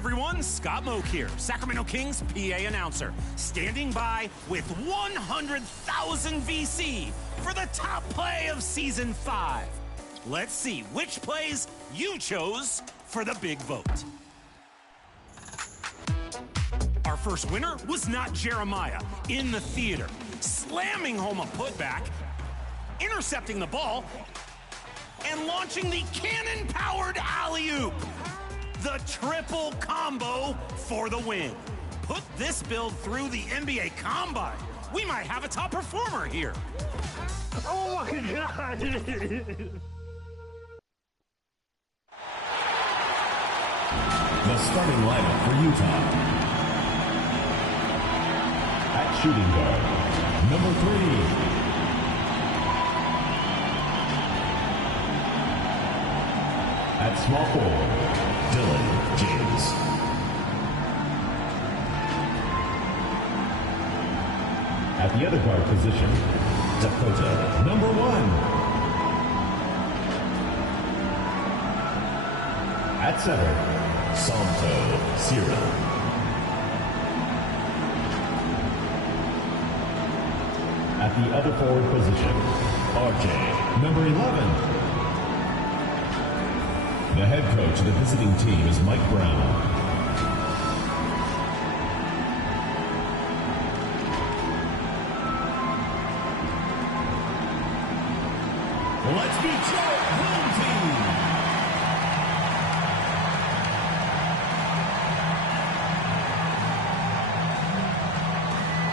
everyone, Scott Moak here, Sacramento Kings PA announcer, standing by with 100,000 VC for the top play of Season 5. Let's see which plays you chose for the big vote. Our first winner was not Jeremiah in the theater, slamming home a putback, intercepting the ball, and launching the cannon-powered alley-oop. The triple combo for the win. Put this build through the NBA Combine. We might have a top performer here. Oh my God. The starting lineup for Utah. At shooting guard, number 3. At small forward, Dylan James. At the other guard position, Dakota, number 1. At center, Santo Cyril. At the other forward position, RJ, number 11. The head coach of the visiting team is Mike Brown. Let's meet your home team.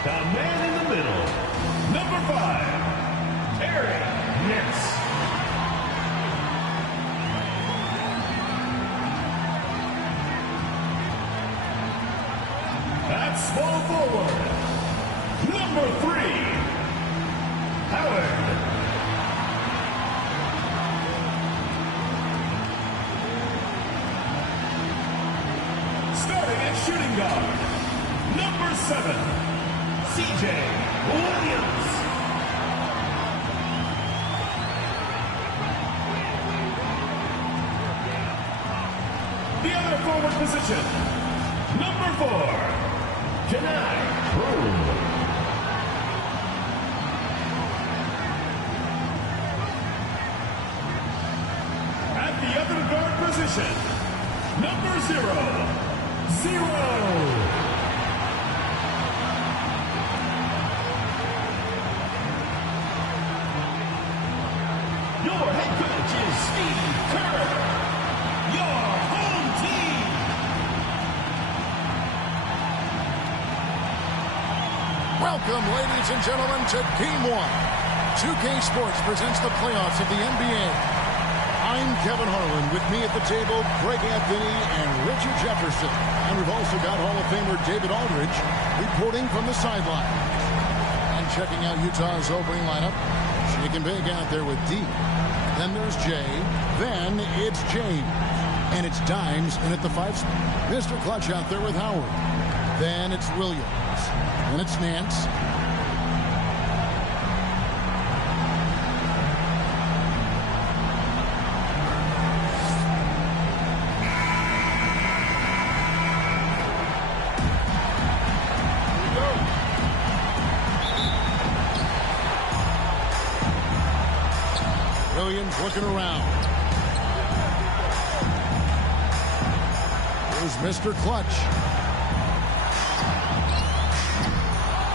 The man in the middle, number 5, Terry Nix. Small forward, number 3, Howard. Starting at shooting guard, number 7, CJ Williams. The other forward position, number 4. Tonight, boom. At the other guard position, number 0. Your head coach is Steve Kerr. Your home team. Welcome, ladies and gentlemen, to Game 1. 2K Sports presents the playoffs of the NBA. I'm Kevin Harlan. With me at the table, Greg Anthony and Richard Jefferson. And we've also got Hall of Famer David Aldridge reporting from the sideline. And checking out Utah's opening lineup, shaking big out there with D. Then there's Jay. Then it's James. And it's Dimes in at the 5 spot. Mr. Clutch out there with Howard. Then it's Williams. And it's Nance. Williams looking around. Here's Mr. Clutch.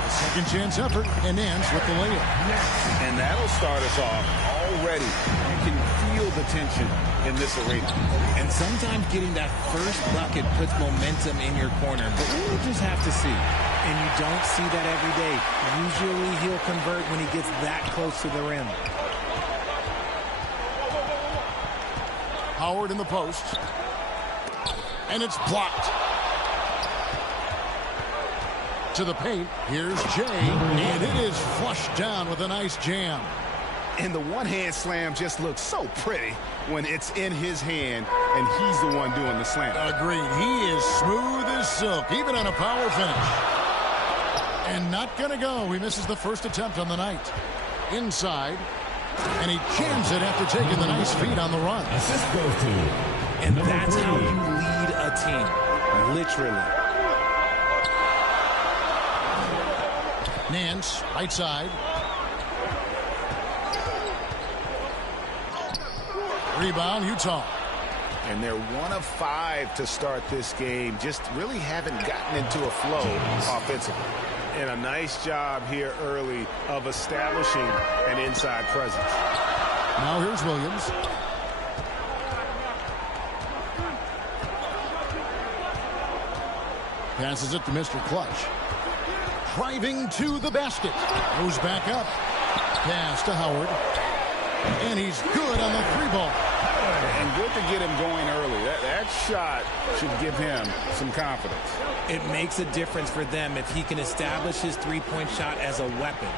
Second chance effort, and ends with the layup. And that'll start us off already. You can feel the tension in this arena. And sometimes getting that first bucket puts momentum in your corner. But we'll just have to see. And you don't see that every day. Usually he'll convert when he gets that close to the rim. Howard in the post. And it's blocked. To the paint, here's Jay, and it is flushed down with a nice jam. And the one-hand slam just looks so pretty when it's in his hand, and he's the one doing the slam. Agreed. He is smooth as silk, even on a power finish. And not going to go. He misses the first attempt on the night. Inside, and he jams it after taking the nice feed on the run. Assist goes to And that's how you lead a team. Literally. Nance, right side. Rebound, Utah. And they're 1 of 5 to start this game. Just really haven't gotten into a flow offensively. And a nice job here early of establishing an inside presence. Now here's Williams. Passes it to Mr. Clutch. Driving to the basket. Goes back up. Pass to Howard. And he's good on the 3-ball. And good to get him going early. That shot should give him some confidence. It makes a difference for them if he can establish his three-point shot as a weapon.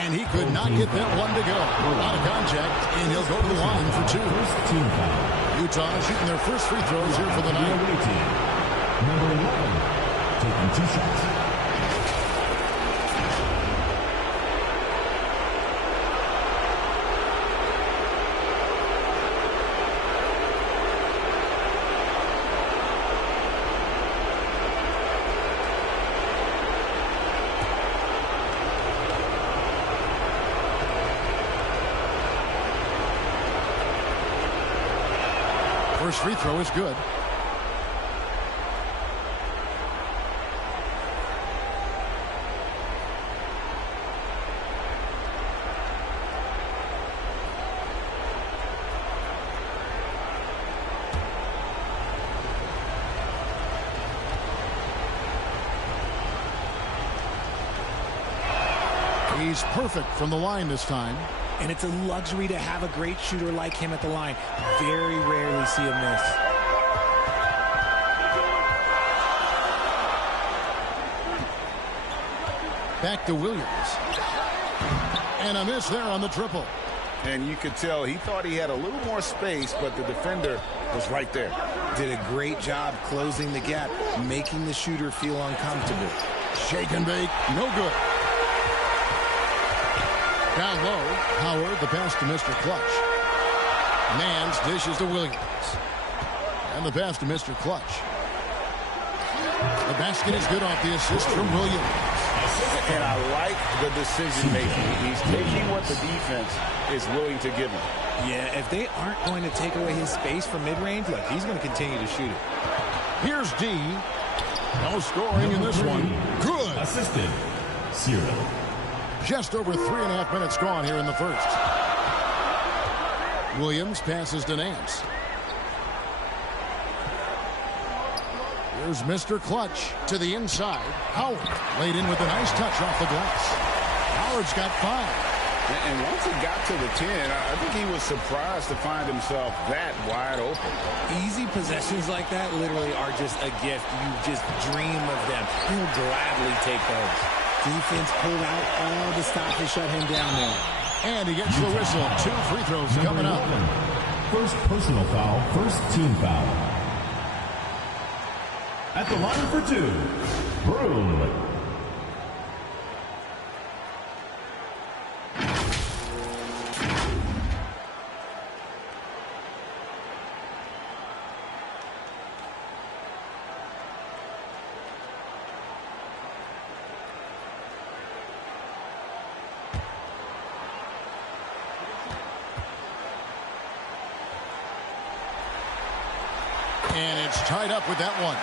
And he could not get that one to go. Out of contact, and he'll go to the line for 2. Utah shooting their first free throws here for the night. Number 11, taking 2 shots. First free throw is good. He's perfect from the line this time. And it's a luxury to have a great shooter like him at the line. Very rarely see him miss. Back to Williams. And a miss there on the triple. And you could tell he thought he had a little more space, but the defender was right there. Did a great job closing the gap, making the shooter feel uncomfortable. Shake and bake, no good. Down low, Howard, the pass to Mr. Clutch. Nance dishes to Williams. And the pass to Mr. Clutch. The basket is good off the assist from Williams. And I like the decision making. He's taking what the defense is willing to give him. Yeah, if they aren't going to take away his space from mid-range, look, he's going to continue to shoot it. Here's D. No scoring in this one. Good. Assisted, 0. Just over 3.5 minutes gone here in the first. Williams passes to Nance. Here's Mr. Clutch to the inside. Howard laid in with a nice touch off the glass. Howard's got 5. And once he got to the 10, I think he was surprised to find himself that wide open. Easy possessions like that literally are just a gift. You just dream of them. He'll gladly take those. Defense pulled out all the stop to shut him down there. And he gets the whistle. 2 free throws coming up. First personal foul, first team foul. At the line for 2, Broom. And it's tied up with that one.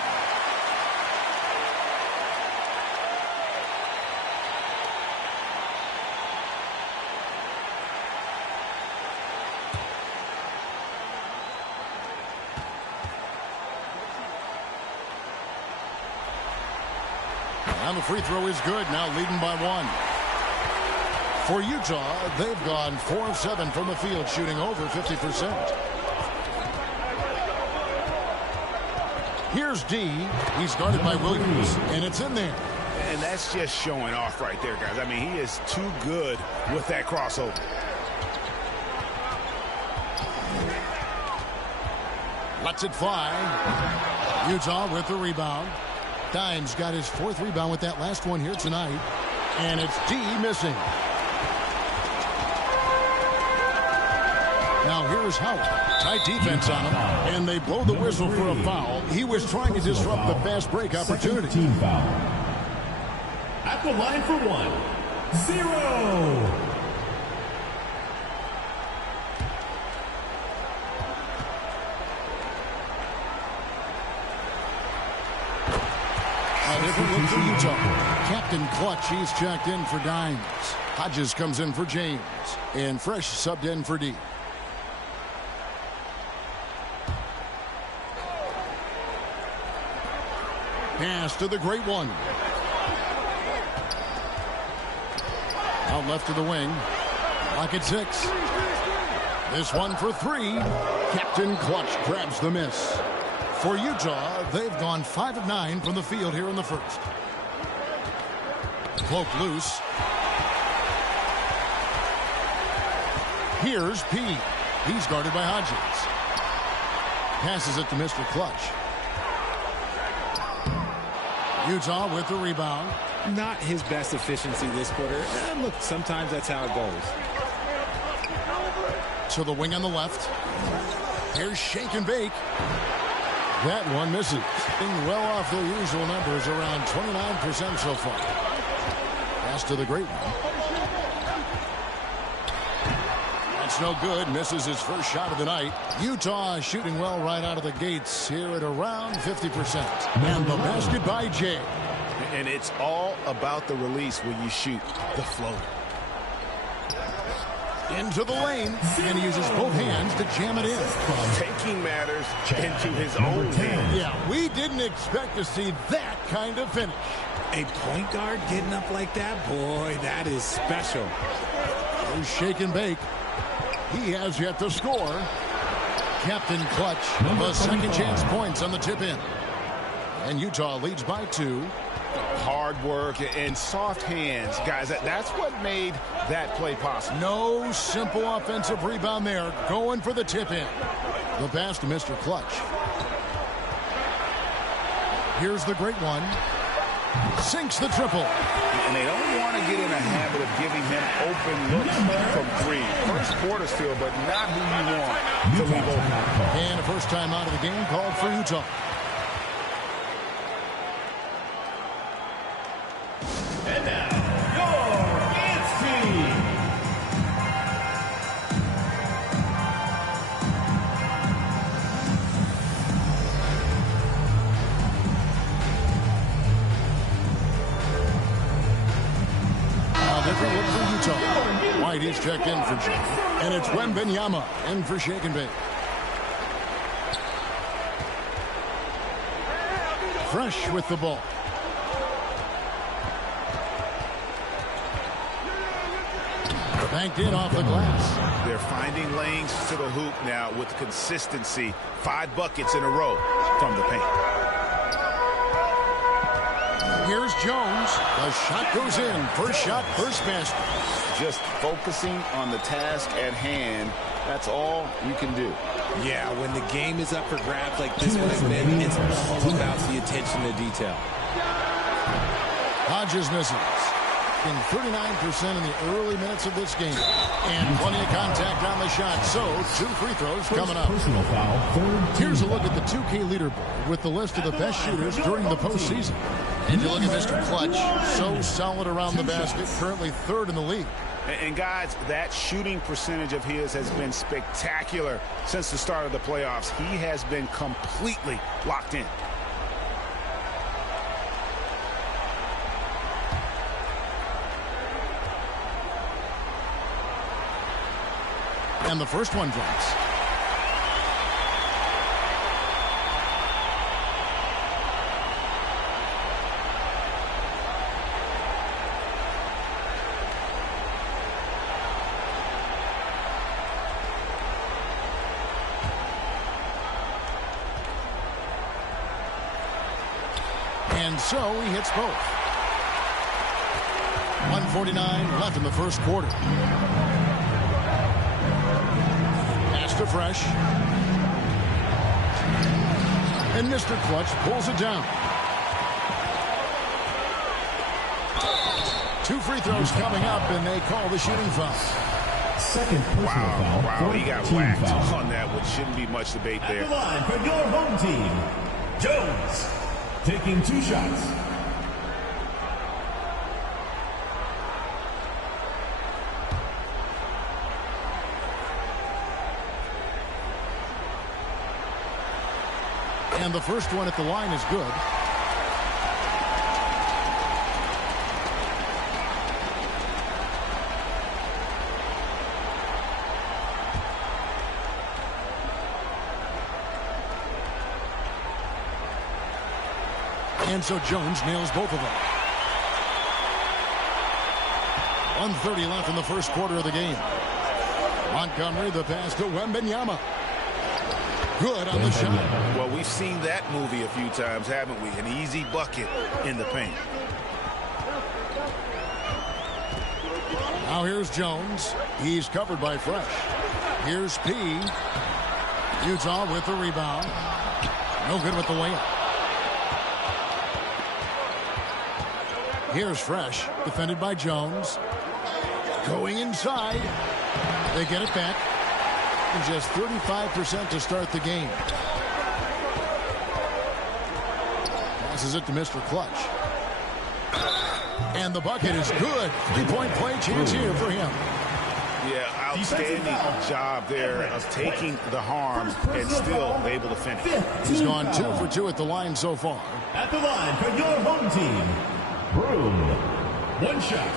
And the free throw is good, now leading by 1. For Utah, they've gone 4 of 7 from the field, shooting over 50%. Here's D. He's guarded by Williams, and it's in there. And that's just showing off right there, guys. I mean, he is too good with that crossover. Lets it fly. Utah with the rebound. Dimes got his 4th rebound with that last one here tonight. And it's D missing. Now here's Howard. Tight defense on him, and they blow the whistle for a foul. He was trying to disrupt the fast break opportunity. Team foul. At the line for 1-0. A different look for Utah. Captain Clutch, he's checked in for Dimes. Hodges comes in for James. And Fresh subbed in for D. Pass to the great one. Out left to the wing. Lock at 6. This one for 3. Captain Clutch grabs the miss. For Utah, they've gone 5 of 9 from the field here in the first. Cloak loose. Here's P. He's guarded by Hodges. Passes it to Mr. Clutch. Utah with the rebound. Not his best efficiency this quarter. And look, sometimes that's how it goes. To the wing on the left. Here's Shake and Bake. That one misses. Being well off their usual numbers, around 29% so far. Pass to the great one. That's no good. Misses his first shot of the night. Utah shooting well right out of the gates here at around 50%. And the basket by Jay. And it's all about the release when you shoot the float. Into the lane, and he uses both hands to jam it in. Taking matters into his own hands. Yeah, we didn't expect to see that kind of finish. A point guard getting up like that, boy, that is special. Here's Shake and Bake. He has yet to score. Captain Clutch, the second chance points on the tip in. And Utah leads by 2. Hard work and soft hands, guys. That's what made that play possible. No simple offensive rebound there. Going for the tip in. The pass to Mr. Clutch. Here's the great one. Sinks the triple. And they don't want to get in a habit of giving him open looks from 3. First quarter still, but not who you want to leave open. And a first time out of the game called for Utah. And now, your Utes team. Different look for Utah. White, he's checked in for Jay. And it's Wembenyama in for Shake and Bake. Fresh with the ball. Banked in off the glass. They're finding lanes to the hoop now with consistency. 5 buckets in a row from the paint. Here's Jones. The shot goes in. First shot, first basket. Just focusing on the task at hand. That's all you can do. Yeah, when the game is up for grabs like this one has been, it's all about the attention to detail. Hodges misses. In 39% in the early minutes of this game. And plenty of contact on the shot. So, 2 free throws coming up. Personal foul, Here's a look at the 2K leaderboard with the list of the best shooters during the postseason. And you look at Mr. Clutch, so solid around the basket, currently 3rd in the league. And guys, that shooting percentage of his has been spectacular since the start of the playoffs. He has been completely locked in. And the first one drops. And so he hits both. 1:49 left in the first quarter. Pass to Fresh. And Mr. Clutch pulls it down. 2 free throws coming up, and they call the shooting foul. Second personal foul. Wow, he got team whacked foul. on that one. Shouldn't be much debate there. At the line for your home team, Jones, taking 2 shots. And the first one at the line is good. And so Jones nails both of them. 1:30 left in the first quarter of the game. Montgomery, the pass to Wembanyama. Good on the shot. Well, we've seen that movie a few times, haven't we? An easy bucket in the paint. Now here's Jones. He's covered by Fresh. Here's P. Utah with the rebound. No good with the layup. Here's Fresh, defended by Jones. Going inside. They get it back. And just 35% to start the game. Passes it to Mr. Clutch. And the bucket is good. 3-point play chance here for him. Yeah, outstanding job there of taking the harm and still able to finish. He's gone 2 for 2 at the line so far. At the line for your home team, Broom, 1 shot.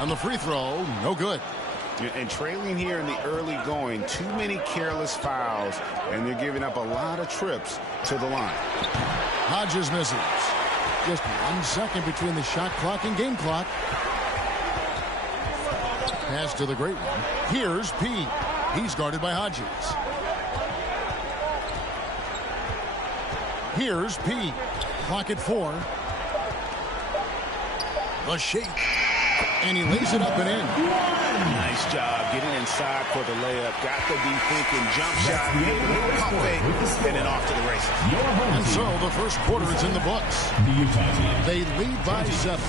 On the free throw, no good. And trailing here in the early going, too many careless fouls, and they're giving up a lot of trips to the line. Hodges misses. Just 1 second between the shot clock and game clock. Pass to the great one. Here's P. He's guarded by Hodges. Here's P. Clock at 4. The shake. And he lays it up and in. Nice job getting inside for the layup. Got to be thinking jump shot, pump fake, and then off to the races. And so the first quarter is in the books. They lead by 7.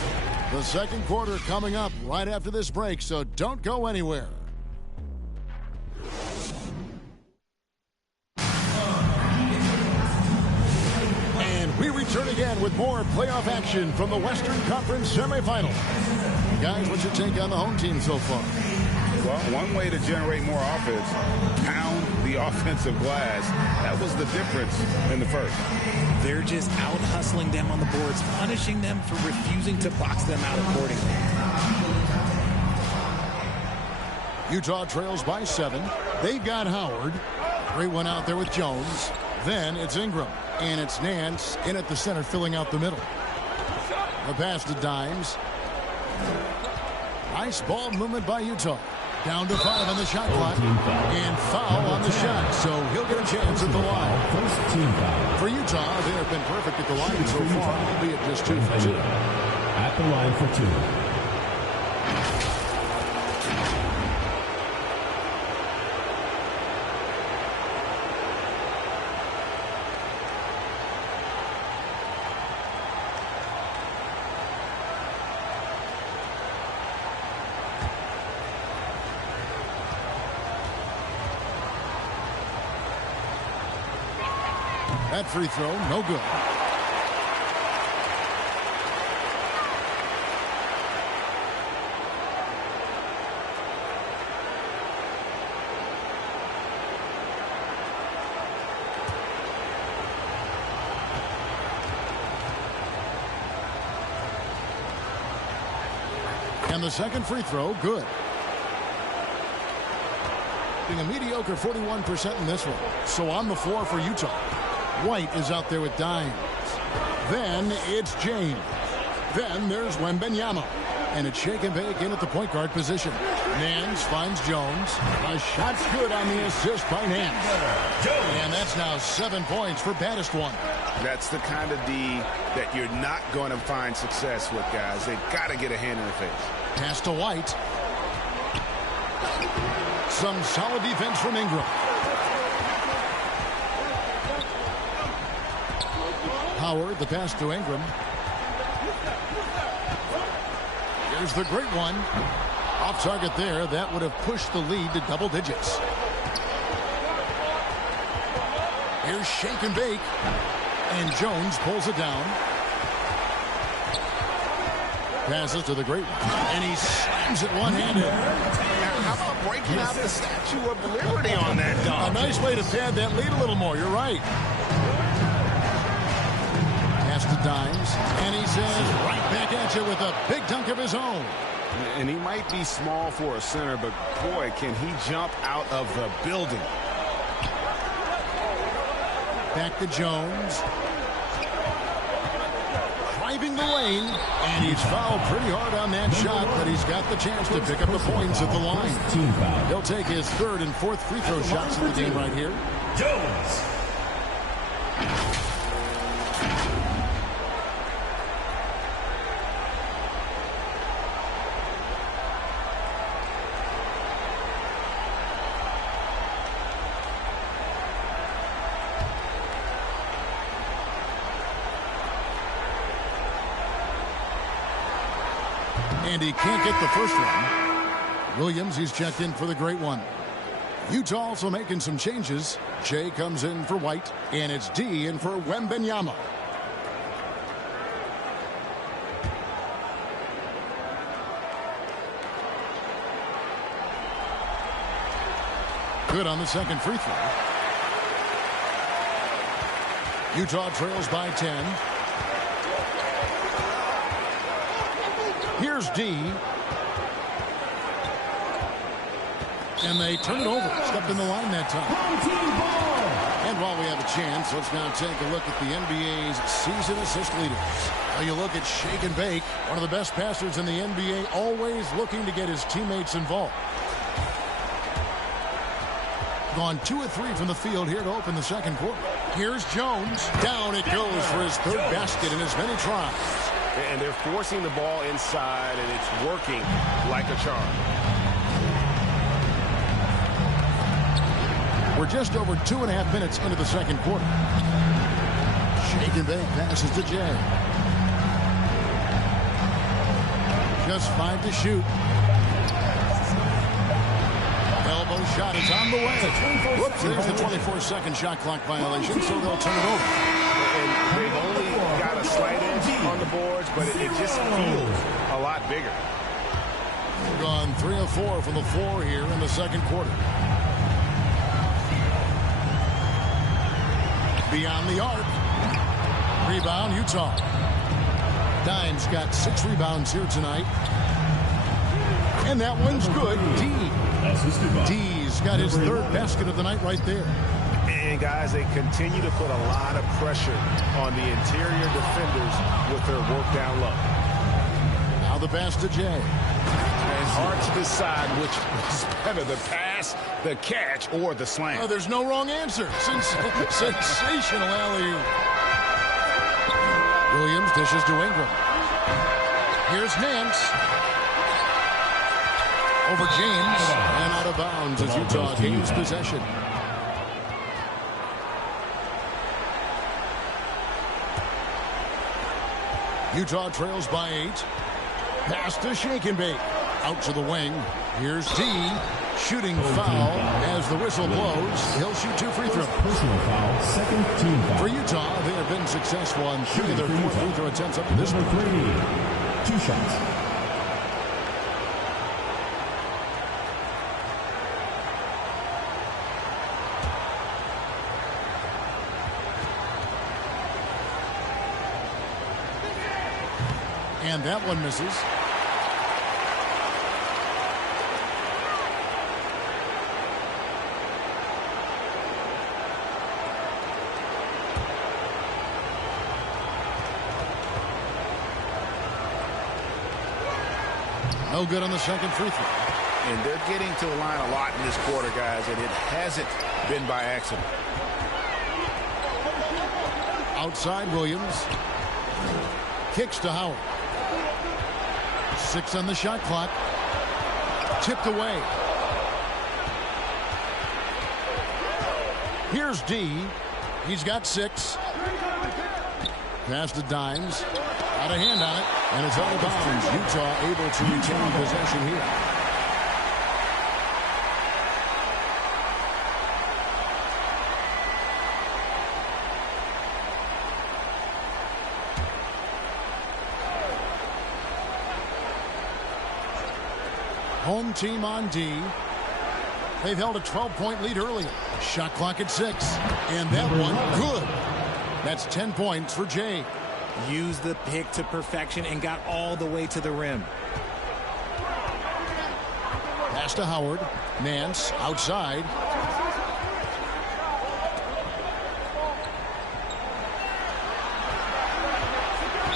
The second quarter coming up right after this break, so don't go anywhere. And we return again with more playoff action from the Western Conference semifinal. Guys, what's your take on the home team so far? Well, one way to generate more offense, pound the offensive glass. That was the difference in the first. They're just out hustling them on the boards, punishing them for refusing to box them out accordingly. Utah trails by 7. They've got Howard. Great one out there with Jones. Then it's Ingram. And it's Nance in at the center, filling out the middle. The pass to Dimes. Nice ball movement by Utah. Down to 5 on the shot clock. And foul on the shot. So he'll get a chance at the line. First team foul. For Utah, they have been perfect at the line so far, albeit just 2 for 2. At the line for 2. That free throw, no good. And the second free throw, good. Being a mediocre 41% in this one. So on the floor for Utah. White is out there with Dimes. Then it's James. Then there's Wembanyama. And it's shake and bake in at the point guard position. Nance finds Jones. A shot's good on the assist by Nance. And that's now 7 points for baddest one. That's the kind of D that you're not going to find success with, guys. They've got to get a hand in the face. Pass to White. Some solid defense from Ingram. Howard, the pass to Ingram. Here's the great one. Off target there. That would have pushed the lead to double digits. Here's shake and bake. And Jones pulls it down. Passes to the great one. And he slams it one-handed. How about breaking out the Statue of Liberty on that dunk? A nice way to pad that lead a little more. You're right. Pass to Dimes. And he says right back at you with a big dunk of his own. And he might be small for a center, but boy, can he jump out of the building. Back to Jones. Driving the lane. And he's fouled pretty hard on that shot, but he's got the chance to pick up the points at the line. He'll take his third and fourth free throw shots of the game right here. Jones. And he can't get the first one. Williams, he's checked in for the great one. Utah also making some changes. Jay comes in for White, and it's D in for Wembanyama. Good on the second free throw. Utah trails by 10. Here's D. And they turn it over. Stepped in the line that time. And while we have a chance, let's now take a look at the NBA's season assist leaders. Now you look at shake and bake, one of the best passers in the NBA, always looking to get his teammates involved. Gone 2 of 3 from the field here to open the second quarter. Here's Jones. Down it goes for his third basket in as many tries. And they're forcing the ball inside, and it's working like a charm. We're just over 2.5 minutes into the second quarter. Shake and bake passes to Jay. Just 5 to shoot. Elbow shot is on the way. Whoops, there's the 24-second shot clock violation, so they'll turn it over. And they've only got a slight edge on the boards, but it just feels a lot bigger. Gone 3 of 4 from the floor here in the second quarter. Beyond the arc. Rebound, Utah. Dimes got 6 rebounds here tonight. And that one's good. D's got his third basket of the night right there. And guys, they continue to put a lot of pressure on the interior defenders with their work down low. Now the pass to Jay. And hard to decide which was better, the pass, the catch, or the slam. Oh, there's no wrong answer. Sensational alley-oop. Williams dishes to Ingram. Here's Nance. Over James. And out of bounds as Utah gains possession. Utah trails by 8. Pass to shake and bake. Out to the wing. Here's D. Shooting foul as the whistle blows. He'll shoot 2 free throws. Personal foul, second team foul. For Utah, they have been successful on 3 of their 4 free throw attempts up to this point. 2 shots. And that one misses. No good on the second free throw. And they're getting to the line a lot in this quarter, guys, and it hasn't been by accident. Outside Williams. Kicks to Howard. 6 on the shot clock. Tipped away. Here's D. He's got 6. Pass to Dimes. Out of hand on it. And it's out of bounds. Utah able to retain possession here. Home team on D. They've held a 12-point lead earlier. Shot clock at 6. And that one, good. That's 10 points for Jay. Used the pick to perfection and got all the way to the rim. Pass to Howard. Nance outside.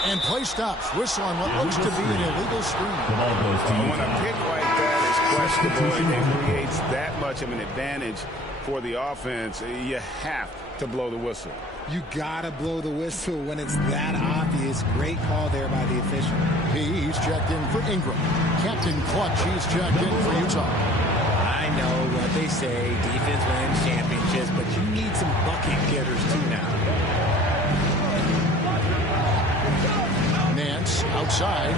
And play stops. Whistle on what looks to be an illegal screen. When a pick like that is questionable and it creates that much of an advantage for the offense, you have to blow the whistle. You gotta blow the whistle when it's that obvious. Great call there by the official. He's checked in for Ingram. Captain Clutch, he's checked in for Utah. I know what they say, defense wins championships, but you need some bucket getters too now. Nance outside.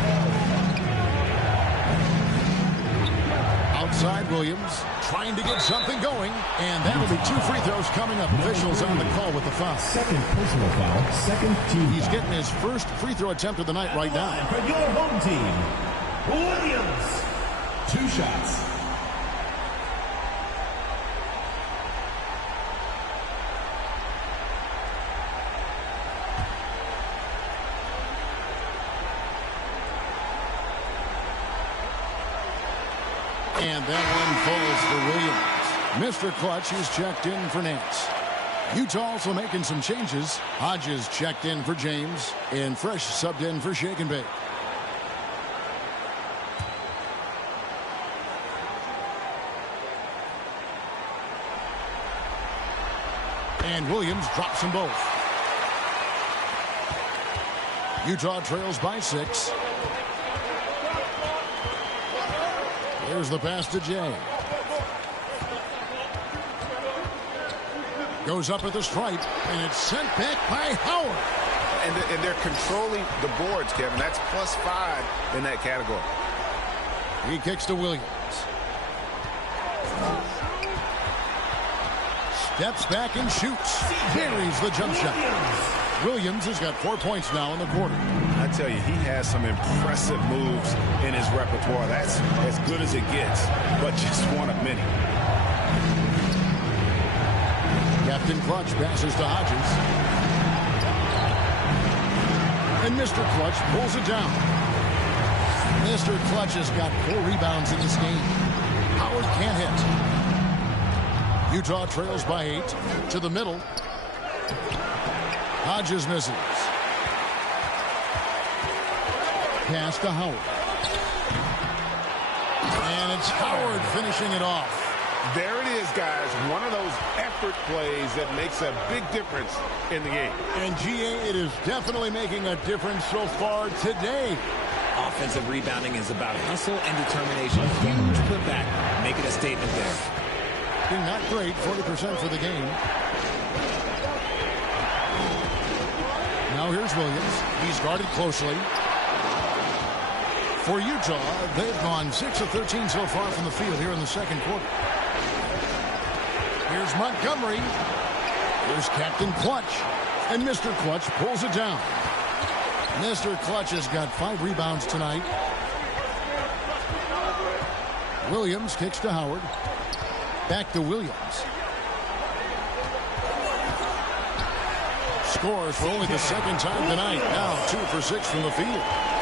Outside Williams trying to get something going, and that'll be 2 free throws coming up. Officials on the call with the foul. Second personal foul, second team. He's getting his first free throw attempt of the night right now. For your home team, Williams. 2 shots. And that one falls for Williams. Mr. Clutch is checked in for Nance. Utah also making some changes. Hodges checked in for James. And Fresh subbed in for Shake and Bake. And Williams drops them both. Utah trails by 6. Here's the pass to Jay. Goes up at the stripe, and it's sent back by Howard. And they're controlling the boards, Kevin. That's +5 in that category. He kicks to Williams. Steps back and shoots. Buries the jump shot. Williams has got 4 points now in the quarter. I tell you, he has some impressive moves in his repertoire. That's as good as it gets, but just one of many. Captain Clutch passes to Hodges. And Mr. Clutch pulls it down. Mr. Clutch has got 4 rebounds in this game. Howard can't hit. Utah trails by 8 to the middle. Hodges misses. Pass to Howard. And it's Howard finishing it off. There it is, guys. One of those effort plays that makes a big difference in the game. And GA, it is definitely making a difference so far today. Offensive rebounding is about hustle and determination. Huge putback. Making a statement there. Not great, 40% for the game. Now here's Williams. He's guarded closely. For Utah, they've gone 6 of 13 so far from the field here in the second quarter. Here's Montgomery. Here's Captain Clutch. And Mr. Clutch pulls it down. Mr. Clutch has got 5 rebounds tonight. Williams kicks to Howard. Back to Williams. Scores for only the second time tonight. Now 2 for 6 from the field.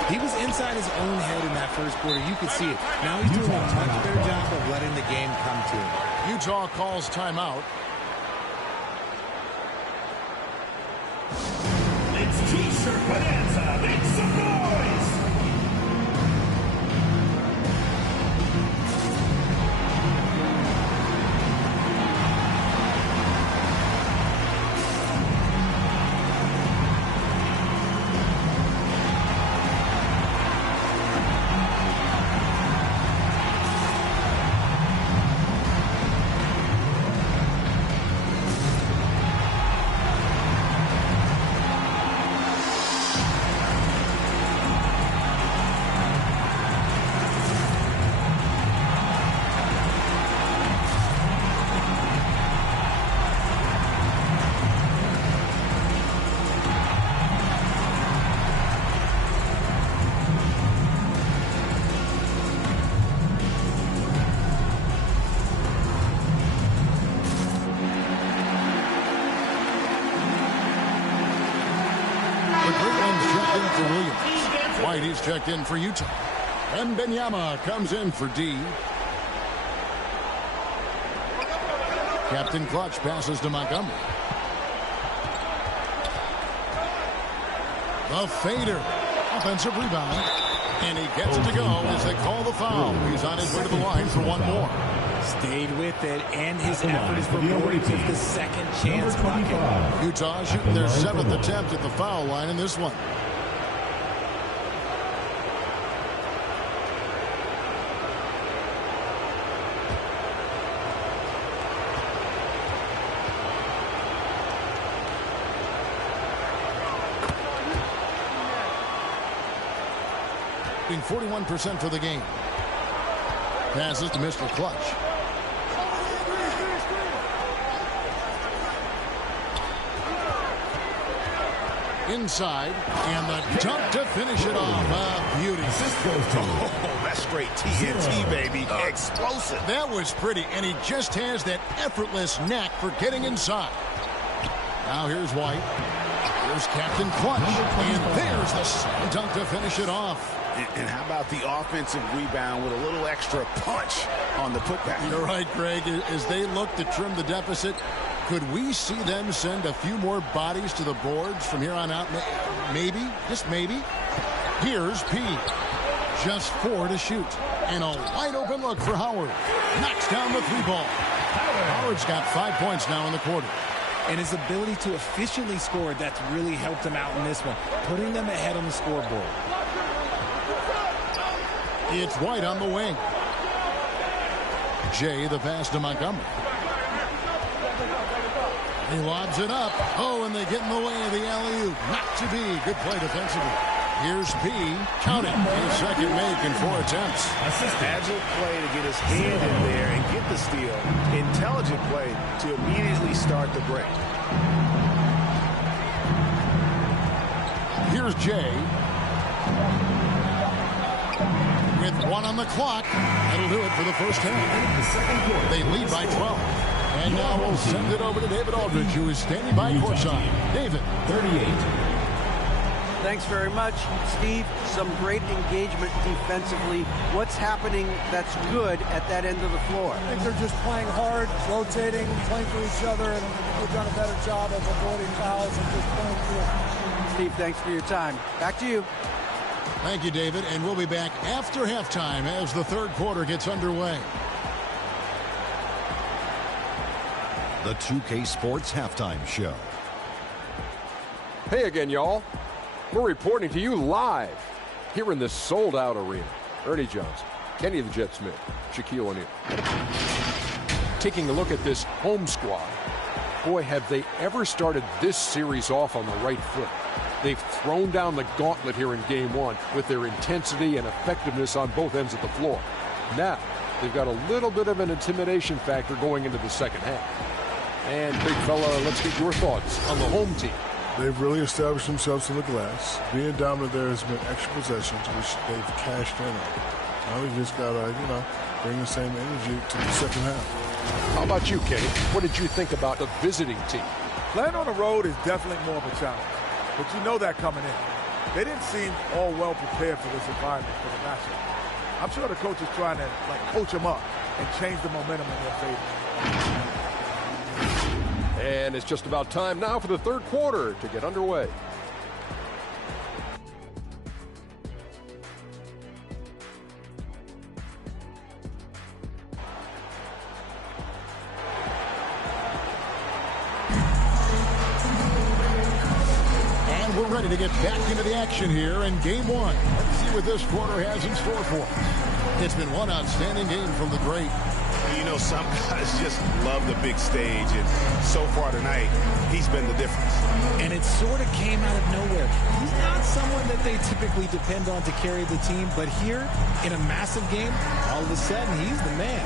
He was inside his own head in that first quarter. You could see it. Now he's doing a much better job of letting the game come to him. Utah calls timeout. It's T-shirt bonanza. Make some noise. for Williams. White, he's checked in for Utah. And Benyama comes in for D. Captain Clutch passes to Montgomery. The fader. Offensive rebound. And he gets it to go as they call the foul. He's on his way to the line for one more. Stayed with it, and his effort is rewarded with the second chance bucket. Utah shooting their 7th attempt at the foul line in this one. Being 41% for the game. Passes to Mr. Clutch. Inside, and the dunk to finish it off. Beauty. Oh, that's straight TNT, baby. Explosive. That was pretty, and he just has that effortless knack for getting inside. Now here's White. Here's Captain Clutch. And there's the slam dunk to finish it off. And how about the offensive rebound with a little extra punch on the putback? You're right, Greg. As they look to trim the deficit, could we see them send a few more bodies to the boards from here on out? Maybe, just maybe. Here's P. Just 4 to shoot. And a wide open look for Howard. Knocks down the 3-ball. Howard's got 5 points now in the quarter. And his ability to efficiently score, that's really helped him out in this one, putting them ahead on the scoreboard. It's White on the wing. Jay, the pass to Montgomery. He lobs it up. Oh, and they get in the way of the alley-oop. Not to be. Good play defensively. Here's P. Count it. His second make in 4 attempts. Agile play to get his hand in there and get the steal. Intelligent play to immediately start the break. Here's Jay. With 1 on the clock. That'll do it for the first half. They lead by 12. And now we'll send it over to David Aldridge, who is standing by courtside. David. 38. Thanks very much, Steve. Some great engagement defensively. What's happening that's good at that end of the floor? I think they're just playing hard, rotating, playing for each other, and they've done a better job of avoiding fouls and just playing through. Steve, thanks for your time. Back to you. Thank you, David. And we'll be back after halftime as the third quarter gets underway. The 2K Sports Halftime Show. Hey again, y'all. We're reporting to you live here in this sold-out arena. Ernie Johnson, Kenny the Jet Smith, Shaquille O'Neal. Taking a look at this home squad. Boy, have they ever started this series off on the right foot. They've thrown down the gauntlet here in Game 1 with their intensity and effectiveness on both ends of the floor. Now, they've got a little bit of an intimidation factor going into the second half. And, big fella, let's get your thoughts on the home team. They've really established themselves to the glass. Being dominant there has been extra possessions, which they've cashed in on. Now we just got to, bring the same energy to the second half. How about you, Kenny? What did you think about the visiting team? Playing on the road is definitely more of a challenge, but you know that coming in. They didn't seem all well prepared for this environment, for the matchup. I'm sure the coach is trying to coach them up and change the momentum in their favor. And it's just about time now for the third quarter to get underway. And we're ready to get back into the action here in Game 1. Let's see what this quarter has in store for us. It's been one outstanding game from the great. Some guys just love the big stage, and so far tonight, he's been the difference. And it sort of came out of nowhere. He's not someone that they typically depend on to carry the team, but here, in a massive game, all of a sudden, he's the man.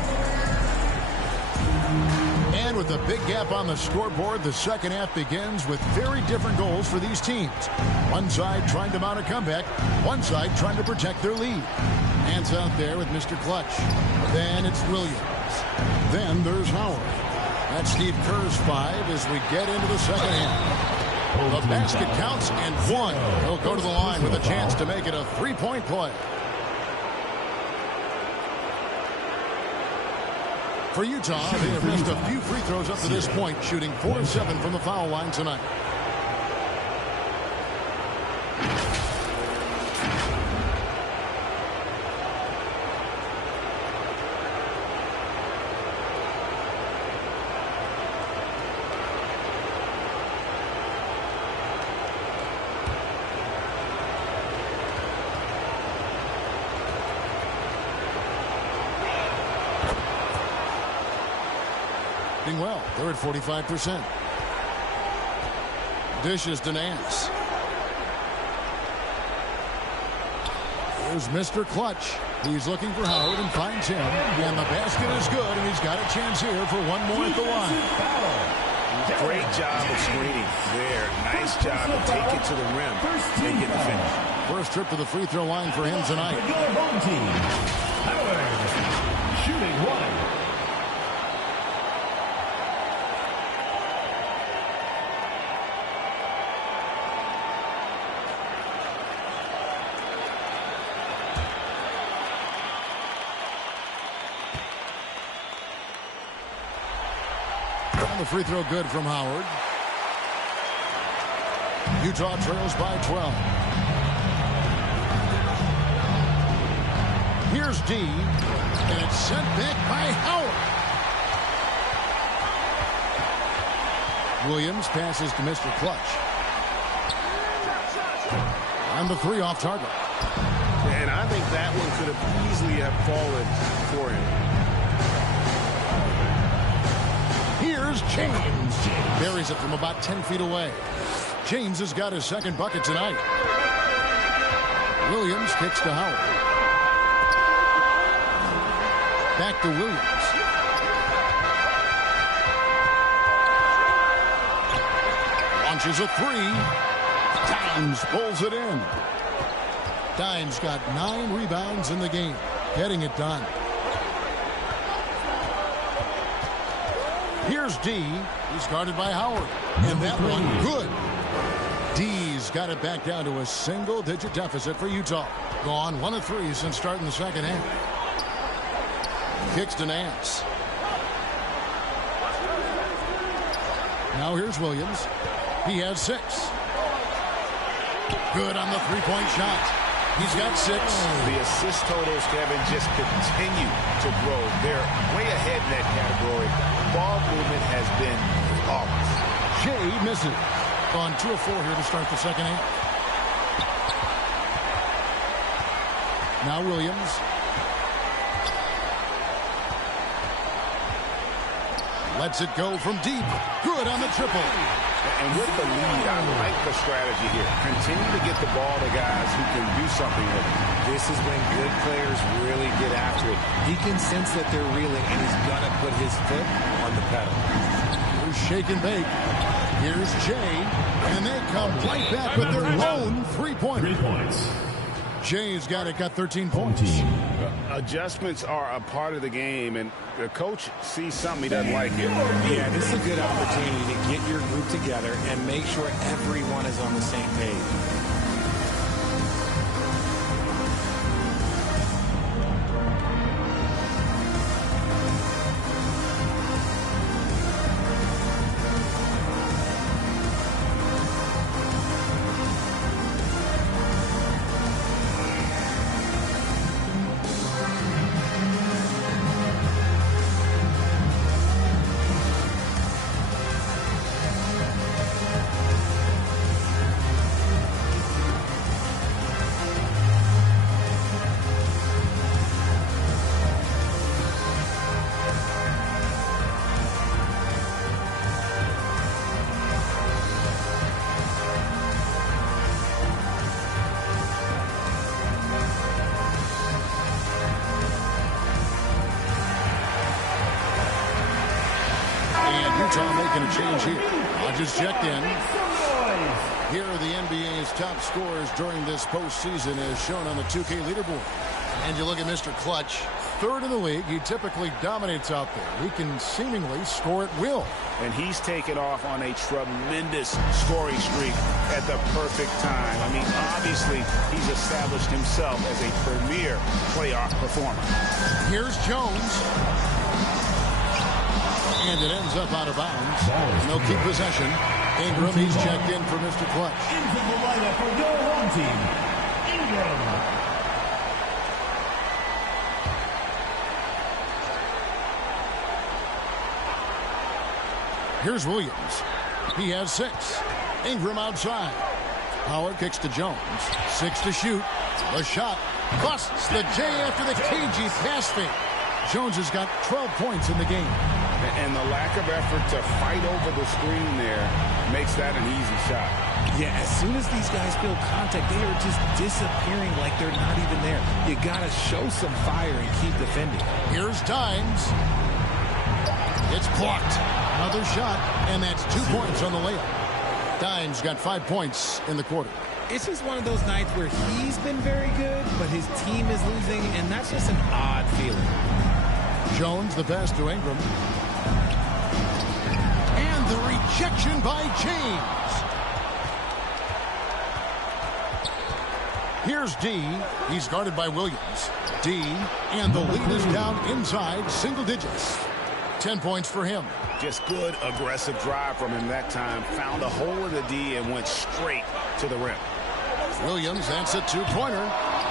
And with a big gap on the scoreboard, the second half begins with very different goals for these teams. One side trying to mount a comeback, one side trying to protect their lead. Hands out there with Mr. Clutch. Then it's Williams. Then there's Howard. That's Steve Kerr's 5 as we get into the second half. The basket counts and one. He'll go to the line with a chance to make it a three-point play. For Utah, they have missed a few free throws up to this point, shooting 4 of 7 from the foul line tonight. Well, they're at 45%. Dishes to Nance. Here's Mr. Clutch. He's looking for Howard and finds him. And the basket is good, and he's got a chance here for one more at the line. Great job of screening there. Nice job to take it to the rim and get the finish. First trip to the free throw line for him tonight. Howard shooting one. The free throw good from Howard. Utah trails by 12. Here's D, and it's sent back by Howard. Williams passes to Mr. Clutch. And the three off target. And I think that one could have easily have fallen for him. Here's James. Buries it from about 10 feet away. James has got his second bucket tonight. Williams kicks to Howard. Back to Williams. Launches a three. Dimes pulls it in. Dimes got 9 rebounds in the game. Getting it done. Here's D. He's guarded by Howard. And that one good. D's got it back down to a single-digit deficit for Utah. Gone 1 of 3 since starting the second half. Kicks to Nance. Now here's Williams. He has 6. Good on the three-point shot. He's got 6. The assist totals, Kevin, just continue to grow. They're way ahead in that category. Ball movement has been flawless. Jay misses. Gone 2 of 4 here to start the second half. Now Williams. Lets it go from deep. Good on the triple. And with the lead, I like the strategy here. Continue to get the ball to guys who can do something with it. This is when good players really get after it. He can sense that they're reeling, and he's going to put his foot on the pedal. Here's shake and bake. Here's Jay, and they come right back with their lone three-pointer. 3 points. Jay's got 13 points. Adjustments are a part of the game, and the coach sees something he doesn't like here. Yeah, this is a good opportunity to get your group together and make sure everyone is on the same page. Making a change here. Hodges checked in. Here are the NBA's top scorers during this postseason as shown on the 2K leaderboard. And you look at Mr. Clutch, third in the league. He typically dominates out there. He can seemingly score at will. And he's taken off on a tremendous scoring streak at the perfect time. I mean, obviously, he's established himself as a premier playoff performer. Here's Jones. And it ends up out of bounds. And they'll keep possession. Ingram, he's checked in for Mr. Clutch. Into the lineup for your home team, Ingram. Here's Williams. He has 6. Ingram outside. Howard kicks to Jones. 6 to shoot. The shot busts the J after the cagey pass fake. Jones has got 12 points in the game. And the lack of effort to fight over the screen there makes that an easy shot. Yeah, as soon as these guys feel contact, they are just disappearing like they're not even there. You got to show some fire and keep defending. Here's Dimes. It's blocked. Another shot, and that's 2 points on the layup. Dimes got 5 points in the quarter. It's just one of those nights where he's been very good, but his team is losing, and that's just an odd feeling. Jones, the pass to Ingram. And the rejection by James. Here's D. He's guarded by Williams. D. And the lead is down inside single digits. 10 points for him. Just good aggressive drive from him that time. Found a hole in the D and went straight to the rim. Williams, that's a 2-pointer.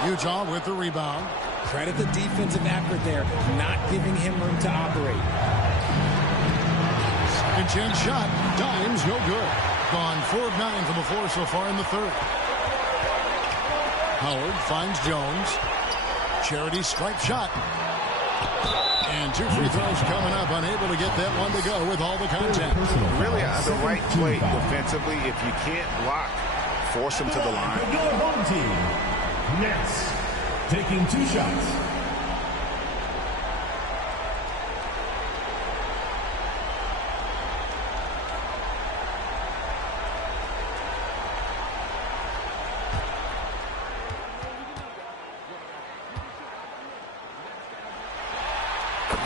Utah with the rebound. Credit the defensive effort there, not giving him room to operate. Second chance shot. Dimes, no good. Gone 4 of 9 from the floor so far in the third. Howard finds Jones. Charity stripe shot. And 2 free throws coming up. Unable to get that one to go with all the contact. Really the right play defensively. If you can't block, force him to the line. Your home team, Nets, taking 2 shots.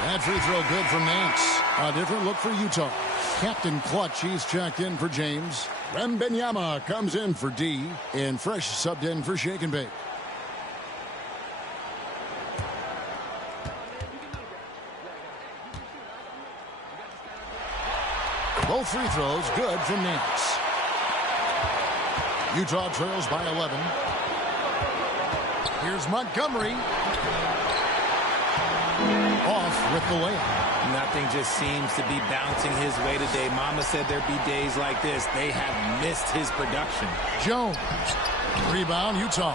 That free throw good from Nance. A different look for Utah. Captain Clutch, he's checked in for James. Wembanyama comes in for D. And Fresh subbed in for Shake and Bake. Both free throws good from Nance. Utah trails by 11. Here's Montgomery. Off with the layup. Nothing just seems to be bouncing his way today. Mama said there'd be days like this. They have missed his production. Jones. Rebound, Utah.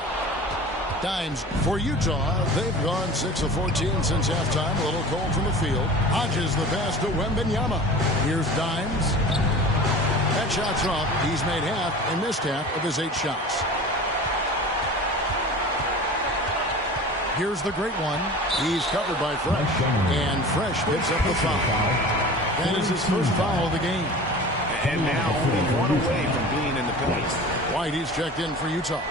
Dimes for Utah. They've gone 6 of 14 since halftime. A little cold from the field. Hodges the pass to Wembanyama. Here's Dimes. That shot's off. He's made half and missed half of his 8 shots. Here's the great one. He's covered by Fresh. And Fresh picks up the foul. That is his first foul of the game. And now only 1 away from being in the penalty. White, he's checked in for Utah.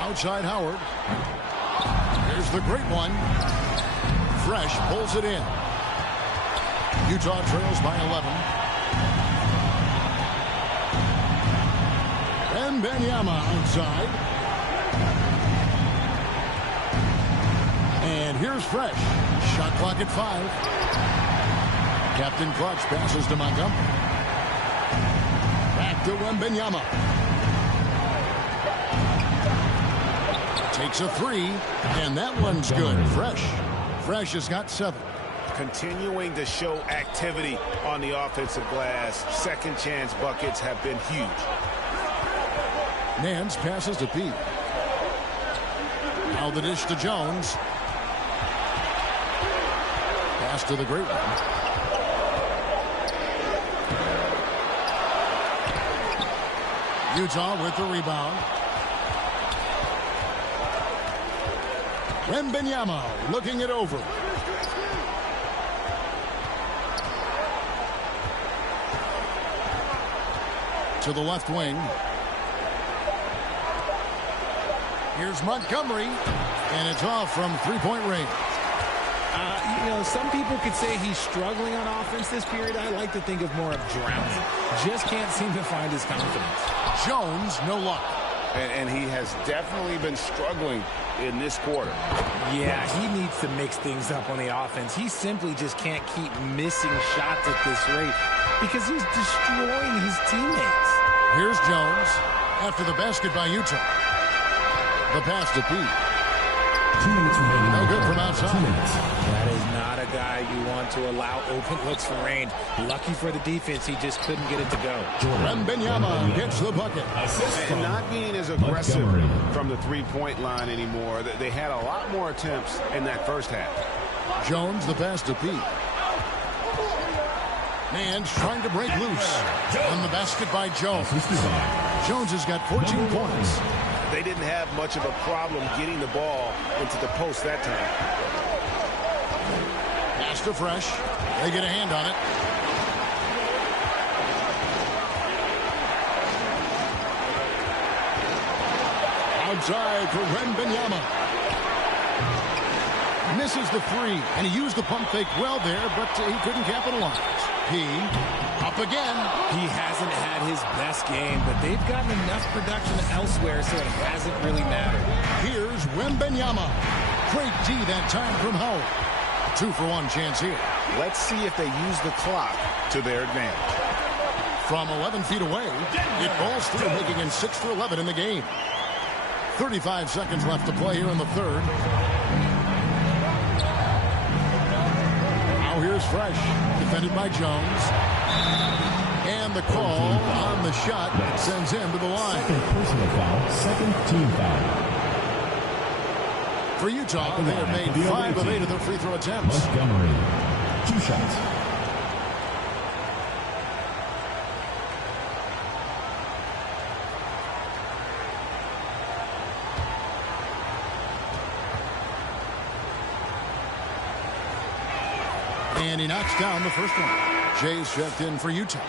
Outside Howard. Here's the great one. Fresh pulls it in. Utah trails by 11. Wembanyama outside. And here's Fresh. Shot clock at 5. Captain Clutch passes to Montgomery. Back to Wembanyama. Takes a 3, and that one's good. Fresh has got 7. Continuing to show activity on the offensive glass. Second chance buckets have been huge. Nance passes to Pete. Now the dish to Jones. Pass to the great one. Utah with the rebound. Wembanyama looking it over. To the left wing. Here's Montgomery, and it's off from three-point range. Some people could say he's struggling on offense this period. I like to think of more of drowning. Just can't seem to find his confidence. Jones, no luck. And he has definitely been struggling in this quarter. Yeah, he needs to mix things up on the offense. He simply just can't keep missing shots at this rate because he's destroying his teammates. Here's Jones after the basket by Utah. The pass to Pete. 2 minutes remaining. No good from outside. 2 minutes. That is not a guy you want to allow open looks for Rain. Lucky for the defense, he just couldn't get it to go. Wembanyama gets the bucket. And not being as aggressive from the three-point line anymore. They had a lot more attempts in that first half. Jones, the pass to Pete. Man's trying to break loose. On the basket by Jones. Jones has got 14 points. They didn't have much of a problem getting the ball into the post that time. Pass to Fresh. They get a hand on it. Outside for Wembanyama. Misses the three, and he used the pump fake well there, but he couldn't capitalize. He up again. He hasn't had his best game, but they've gotten enough production elsewhere, so it hasn't really mattered. Here's Wembanyama. Great D that time from Howard. 2-for-1 chance here. Let's see if they use the clock to their advantage. From 11 feet away, it falls through, making him 6 for 11 in the game. 35 seconds left to play here in the third. Now here's Fresh, defended by Jones. And the call on the shot sends him to the line. Second personal foul, second team foul. For Utah, they have made 5 of 8 of their free throw attempts. Montgomery, 2 shots. And he knocks down the first one. Jay's checked in for Utah.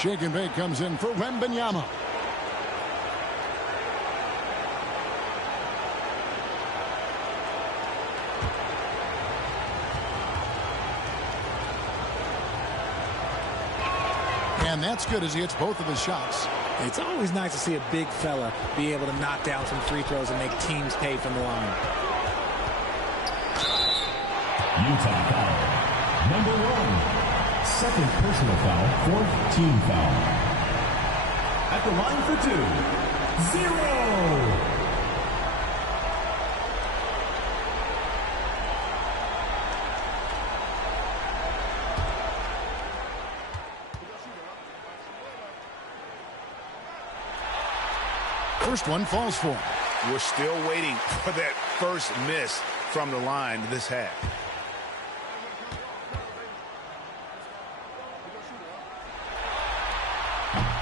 Shake and bake comes in for Wembanyama. And that's good as he hits both of his shots. It's always nice to see a big fella be able to knock down some free throws and make teams pay from the line. Utah foul. Number 1. Second personal foul, fourth team foul. At the line for 2, 0. First one falls for him. We're still waiting for that first miss from the line this half.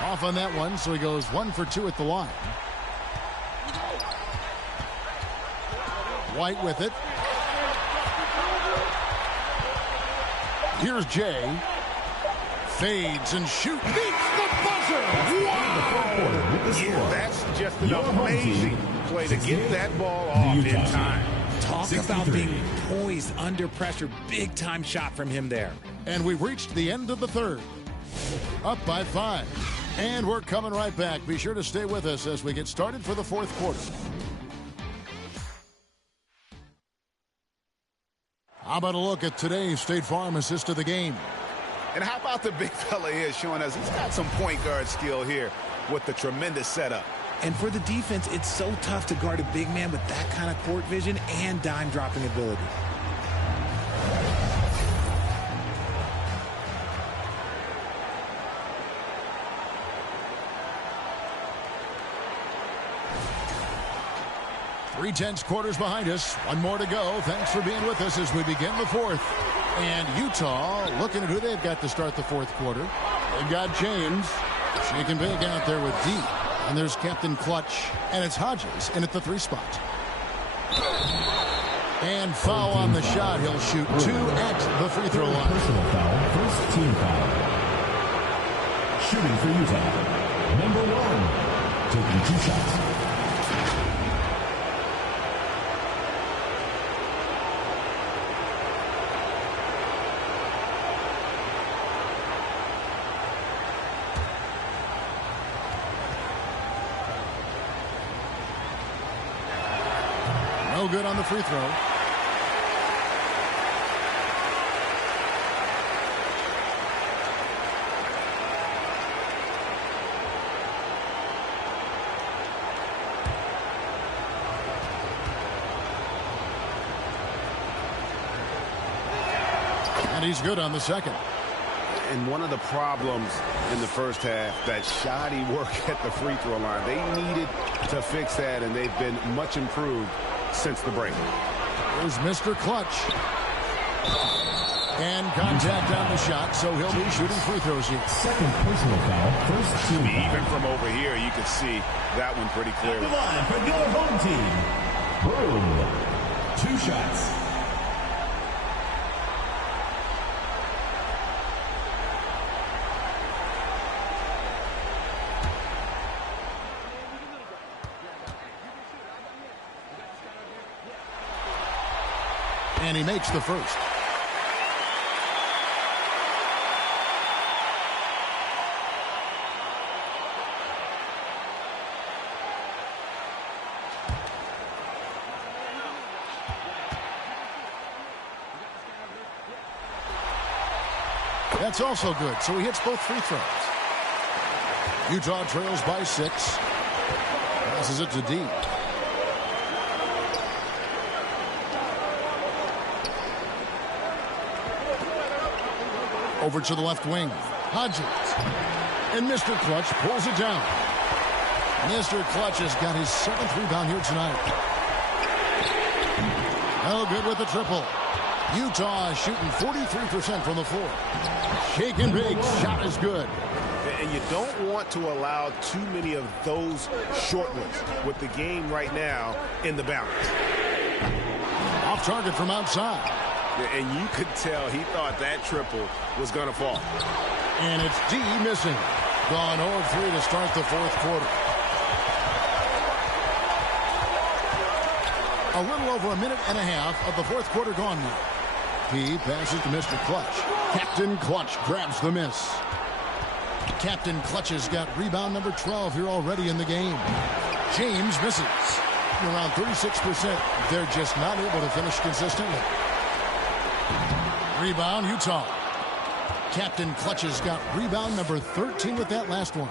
Off on that one, so he goes 1 for 2 at the line. White with it. Here's Jay. Fades and shoots. Beats the buzzer. Wow! Yeah, that's just an amazing play to get that ball off in time. Talk about being poised under pressure. Big time shot from him there. And we've reached the end of the third. Up by 5. And we're coming right back. Be sure to stay with us as we get started for the fourth quarter. How about a look at today's State Farm assist of the game? And how about the big fella here showing us he's got some point guard skill here with the tremendous setup. And for the defense, it's so tough to guard a big man with that kind of court vision and dime dropping ability. Three-tenths quarters behind us. One more to go. Thanks for being with us as we begin the fourth. And Utah looking at who they've got to start the fourth quarter. They've got James. Shake and bake out there with D. And there's Captain Clutch. And it's Hodges in at the 3 spot. And foul on the shot. He'll shoot 2 at the free throw line. Personal foul, first team foul. Shooting for Utah. Number 1. Taking 2 shots. good on the free throw. And he's good on the second. And one of the problems in the first half, that shoddy work at the free throw line. They needed to fix that, and they've been much improved since the break. Here's Mr. Clutch. And contact on the shot, so he'll be shooting free throws here. Second personal foul, first team. Even from over here, you can see that one pretty clearly. The line for your home team. Boom. 2 shots. And he makes the first. That's also good, so he hits both free throws. Utah trails by 6. Passes it to D. Over to the left wing. Hodges. And Mr. Clutch pulls it down. Mr. Clutch has got his 7th rebound here tonight. No good with the triple. Utah shooting 43% from the floor. Shake and bake. Shot is good. And you don't want to allow too many of those short ones with the game right now in the balance. Off target from outside. And you could tell he thought that triple was going to fall. And it's D missing. Gone 0 of 3 to start the 4th quarter. A little over a minute and a half of the 4th quarter gone now. He passes to Mr. Clutch. Captain Clutch grabs the miss. Captain Clutch has got rebound number 12 here already in the game. James misses. Around 36%. They're just not able to finish consistently. Rebound, Utah. Captain Clutch has got rebound number 13 with that last one.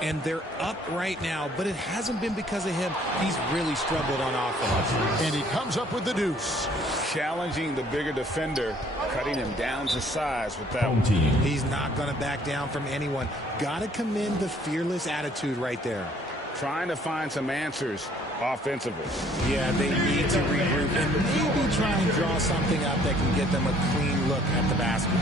And they're up right now, but it hasn't been because of him. He's really struggled on offense. And he comes up with the deuce. Challenging the bigger defender, cutting him down to size with that one. He's not going to back down from anyone. Got to commend the fearless attitude right there. Trying to find some answers offensively. Yeah, they need to regroup and maybe try and draw something up that can get them a clean look at the basket.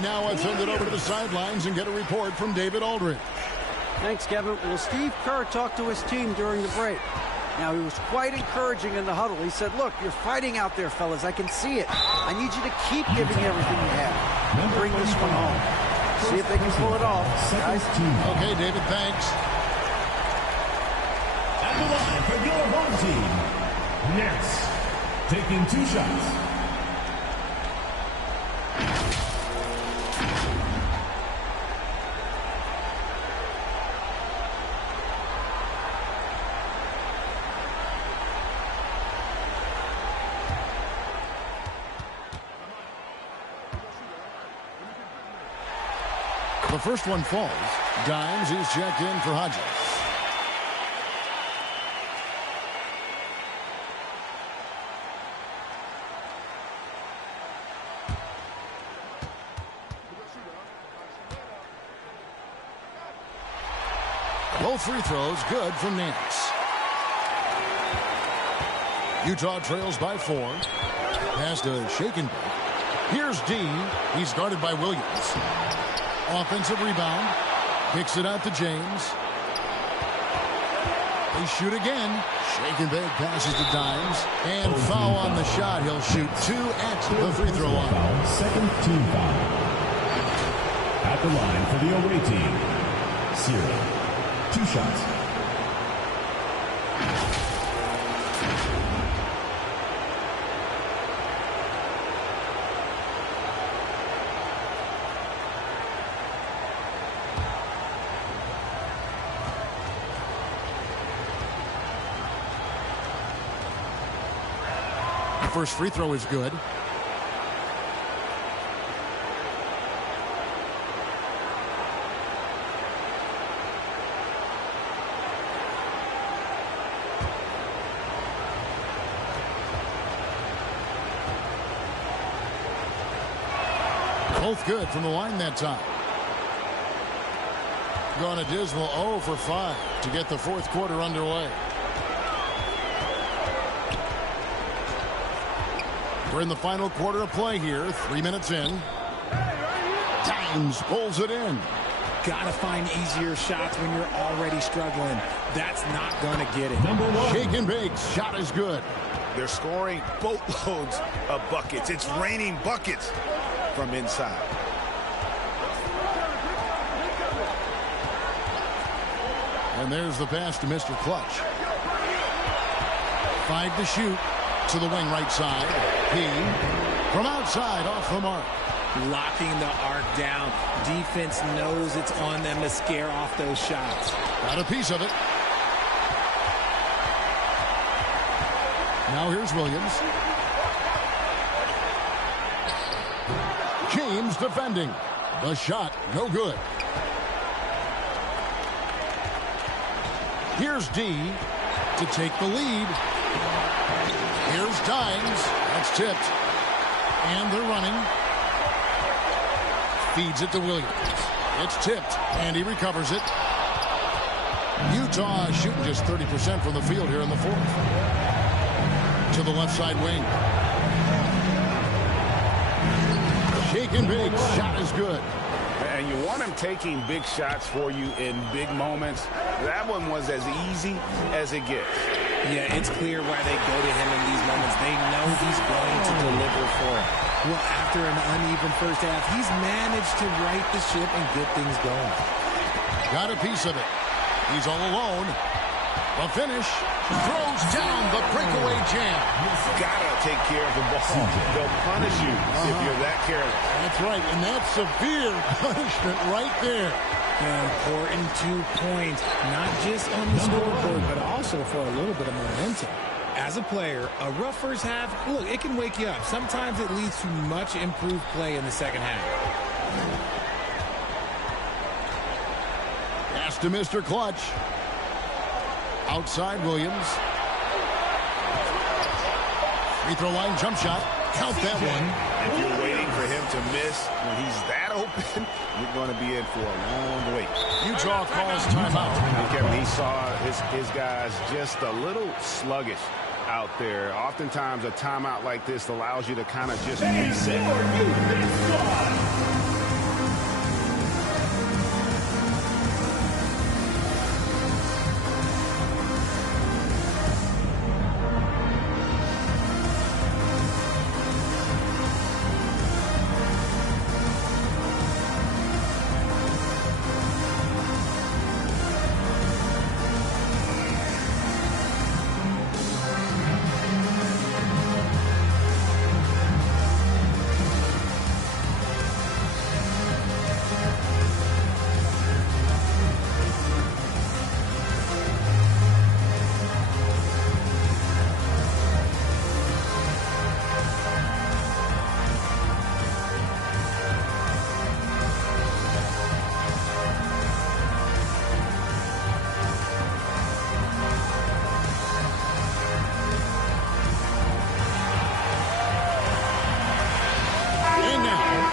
Now I've sent it over to the sidelines and get a report from David Aldridge. Thanks, Kevin. Well, Steve Kerr talked to his team during the break. Now, he was quite encouraging in the huddle. He said, look, you're fighting out there, fellas. I can see it. I need you to keep giving everything you have. Bring this one home. See if they can pull it off, guys. Okay, David, thanks. At the line for your home team, Nets, taking 2 shots. The first one falls. Dimes is checked in for Hodges. Both free throws good from Nance. Utah trails by 4. Pass to Shaken. Here's D. He's guarded by Williams. Offensive rebound. Kicks it out to James. They shoot again. Shake and bake passes to Dimes. And foul on the shot. He'll shoot 2 at the free throw line. Second team foul. At the line for the away team, Sierra. 2 shots. The first free throw is good. Both good from the line that time. Gone a dismal 0 for 5 to get the fourth quarter underway. We're in the final quarter of play here. 3 minutes in. Dimes pulls it in. Gotta find easier shots when you're already struggling. That's not gonna get it. Shake and bake. Shot is good. They're scoring boatloads of buckets. It's raining buckets from inside. And there's the pass to Mr. Clutch. 5 to shoot. To the wing right side. He from outside off the mark. Locking the arc down. Defense knows it's on them to scare off those shots. Got a piece of it. Now here's Williams. James defending. The shot, no good. Here's D to take the lead. Here's Dimes. That's tipped. And they're running. Feeds it to Williams. It's tipped, and he recovers it. Utah shooting just 30% from the field here in the fourth. To the left side wing. Shake and bake. Shot is good. And you want him taking big shots for you in big moments. That one was as easy as it gets. Yeah, it's clear why they go to him in these moments. They know he's going to deliver for them. Well, after an uneven first half, he's managed to right the ship and get things going. Got a piece of it. He's all alone. The finish. Throws down the breakaway jam. You've got to take care of the ball. They'll punish you if you're that careless. That's right, and that's severe punishment right there. An important 2 points, not just on the scoreboard, but also for a little bit of momentum. As a player, a rough first half, look, it can wake you up. Sometimes it leads to much improved play in the second half. Pass to Mr. Clutch. Outside Williams. Free throw line jump shot. Count that one. If you're waiting for him to miss when he's that open, you're going to be in for a long wait. Utah calls timeout. Kevin, he saw his guys just a little sluggish out there. Oftentimes a timeout like this allows you to kind of just reset.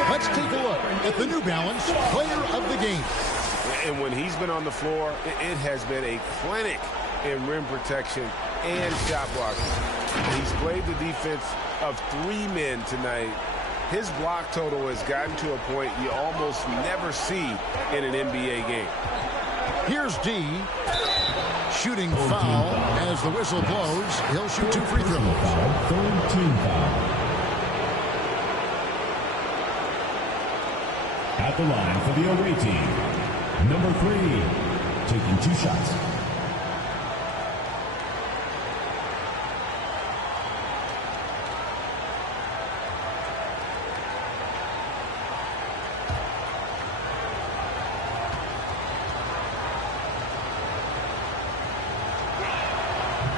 Let's take a look at the New Balance Player of the Game. And when he's been on the floor, it has been a clinic in rim protection and shot blocking. He's played the defense of 3 men tonight. His block total has gotten to a point you almost never see in an NBA game. Here's D. Shooting foul as the whistle blows. He'll shoot 2 free throws. Third team foul. At the line for the away team, number 3, taking 2 shots.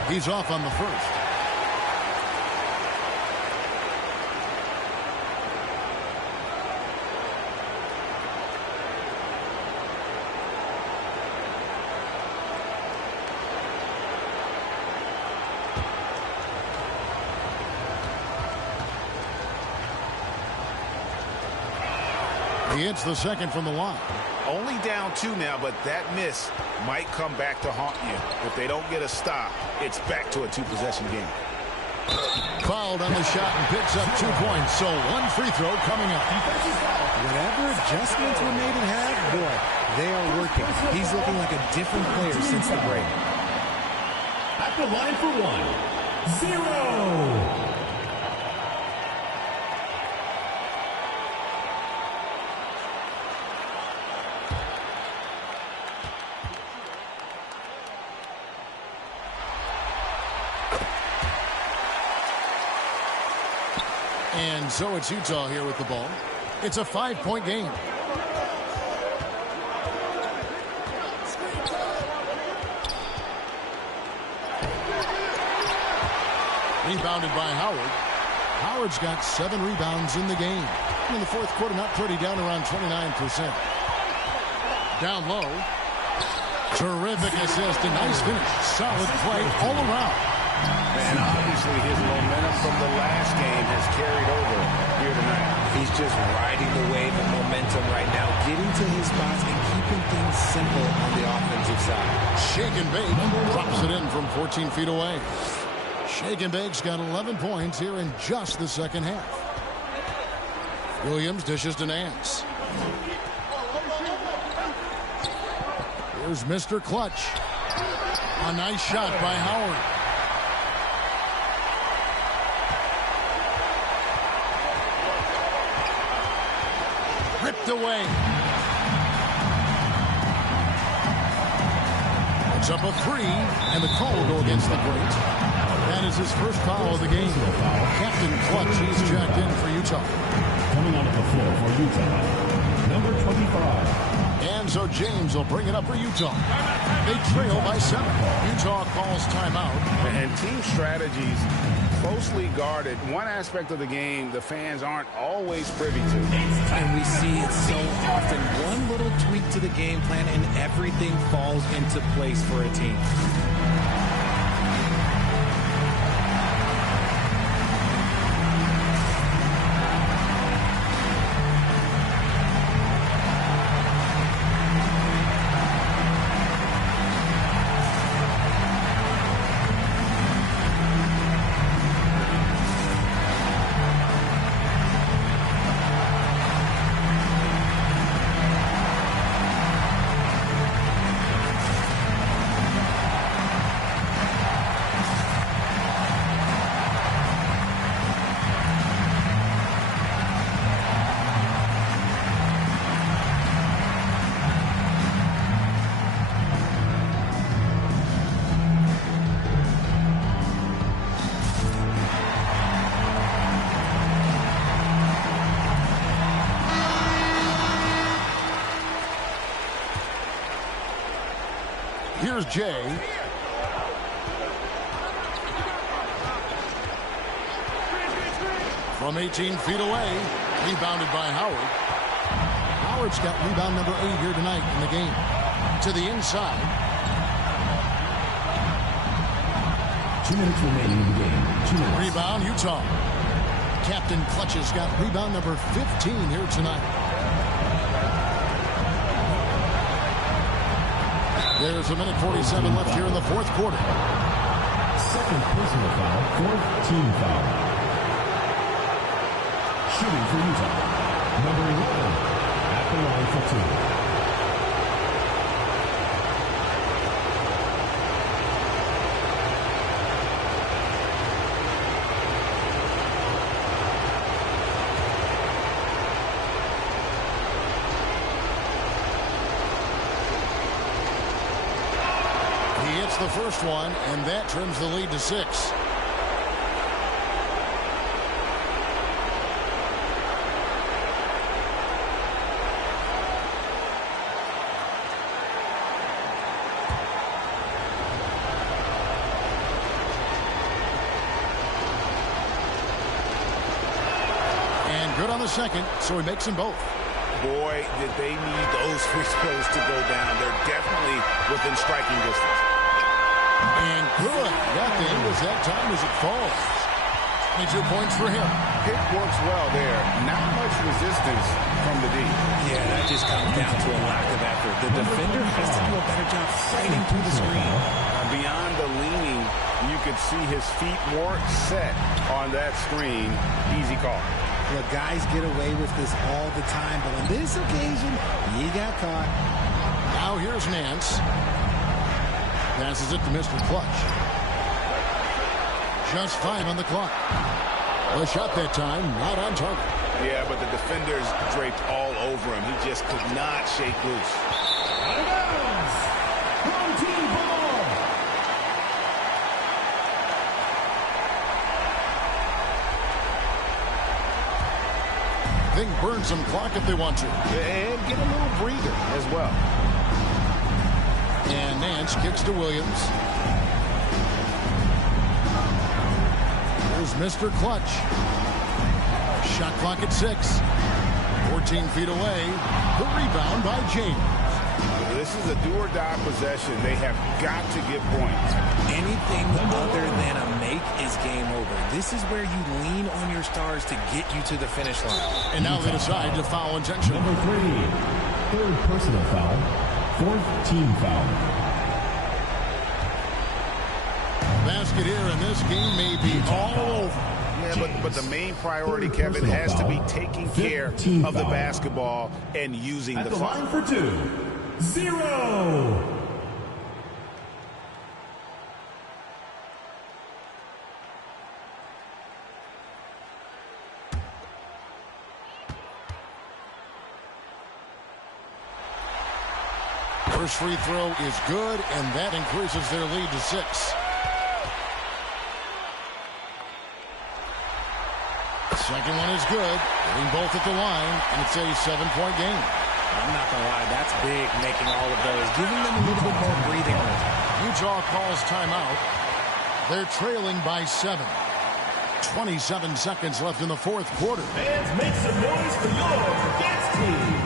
He's off on the first. He hits the second from the line. Only down 2 now, but that miss might come back to haunt you. If they don't get a stop, it's back to a 2-possession game. Fouled on the shot and picks up 2 points. So 1 free throw coming up. Whatever adjustments were made at half, boy, they are working. He's looking like a different player since the break. At the line for 1, 0. And so it's Utah here with the ball. It's a 5-point game. Rebounded by Howard. Howard's got 7 rebounds in the game. In the fourth quarter, not pretty, down around 29%. Down low. Terrific assist, a nice finish. Solid play all around. And obviously his momentum from the last game has carried over here tonight. He's just riding the wave of momentum right now, getting to his spots and keeping things simple on the offensive side. Shake and bake, drops it in from 14 feet away. Shake and bake's got 11 points here in just the second half. Williams dishes to Nance. Here's Mr. Clutch. A nice shot by Howard. Ripped away. It's up a 3, and the call will go against the Great. That is his first foul of the game. Captain Clutch, he's checked in for Utah. Coming onto the floor for Utah, number 25. And so James will bring it up for Utah. They trail by 7. Utah calls timeout. And team strategies closely guarded. One aspect of the game the fans aren't always privy to. And we see it so often. One little tweak to the game plan and everything falls into place for a team. Here's Jay. From 18 feet away, rebounded by Howard. Howard's got rebound number 8 here tonight in the game. To the inside. 2 minutes remaining in the game. 2 minutes. Rebound, Utah. Captain Clutch has got rebound number 15 here tonight. There's a minute 47 left here in the fourth quarter. Second personal foul, fourth team foul. Shooting for Utah, number 11, at the line for two. The first one, and that trims the lead to 6. And good on the second, so he makes them both. Boy, did they need those free throws to go down. They're definitely within striking distance. And good. Nothing as that time as it falls. 22 points for him. Pick works well there. Not much resistance from the D. Yeah, that just comes down to a lack of effort. The defender has to do a better job fighting through the screen. Beyond the leaning, you could see his feet weren't set on that screen. Easy call. Look, guys get away with this all the time, but on this occasion, he got caught. Now here's Nance. Passes it to Mr. Clutch. Just 5 on the clock. A shot that time, not on target. Yeah, but the defenders draped all over him. He just could not shake loose. Out of bounds. Home team ball. They can burn some clock if they want to. And get a little breather as well. And Nance kicks to Williams. Here's Mr. Clutch. Shot clock at 6. 14 feet away. The rebound by James. This is a do-or-die possession. They have got to get points. Anything other than a make is game over. This is where you lean on your stars to get you to the finish line. And now they decide to foul intentionally. Number 3, third personal foul, fourth team foul. Basket here, and this game may be all over. Yeah, but the main priority, Kevin, has to be taking care of the basketball and using the foul. At the line for 2, 0. First free throw is good, and that increases their lead to 6. Second one is good. Getting both at the line, and it's a 7-point game. I'm not going to lie, that's big, making all of those, giving them a little bit more breathing room. Utah calls timeout. They're trailing by 7. 27 seconds left in the fourth quarter. Fans, make some noise for your Utes team.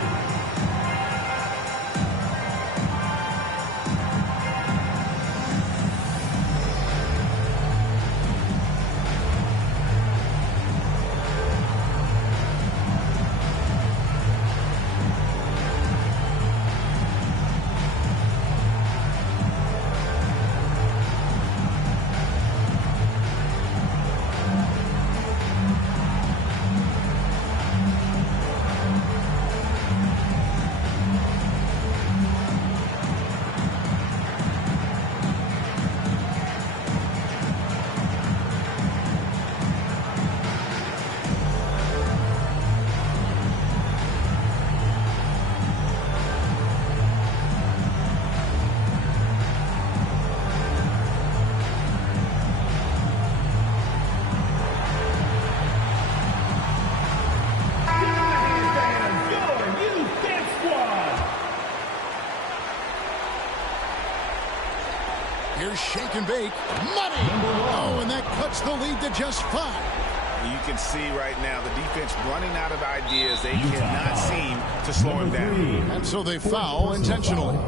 Here's shake and bake. Money! Oh, and that cuts the lead to just 5. You can see right now the defense running out of ideas. They cannot seem to slow him down. And so they foul intentionally.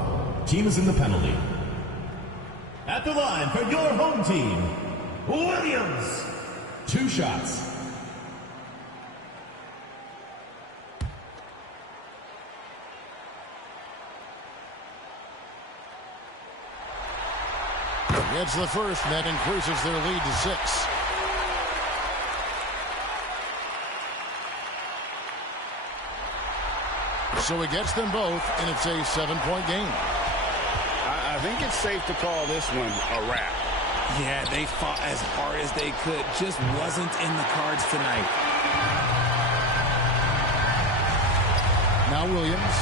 Team is in the penalty. At the line for your home team, Williams. 2 shots. Gets the first, and that increases their lead to 6. So he gets them both, and it's a 7-point game. I think it's safe to call this one a wrap. Yeah, they fought as hard as they could. Just wasn't in the cards tonight. Now Williams.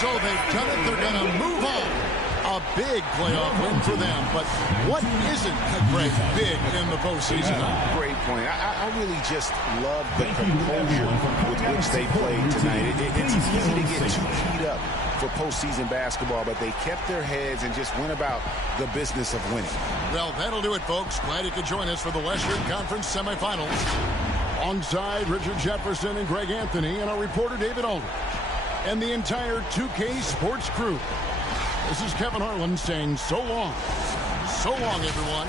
So they've done it. They're going to move on. A big playoff win for them. But what isn't, Greg, big in the postseason? Great point. I really just love the composure with which they played tonight. It's easy to get too keyed up for postseason basketball, but they kept their heads and just went about the business of winning. Well, that'll do it, folks. Glad you could join us for the Western Conference semifinals. Alongside Richard Jefferson and Greg Anthony and our reporter David Aldridge and the entire 2K Sports crew. This is Kevin Harlan saying so long. So long, everyone.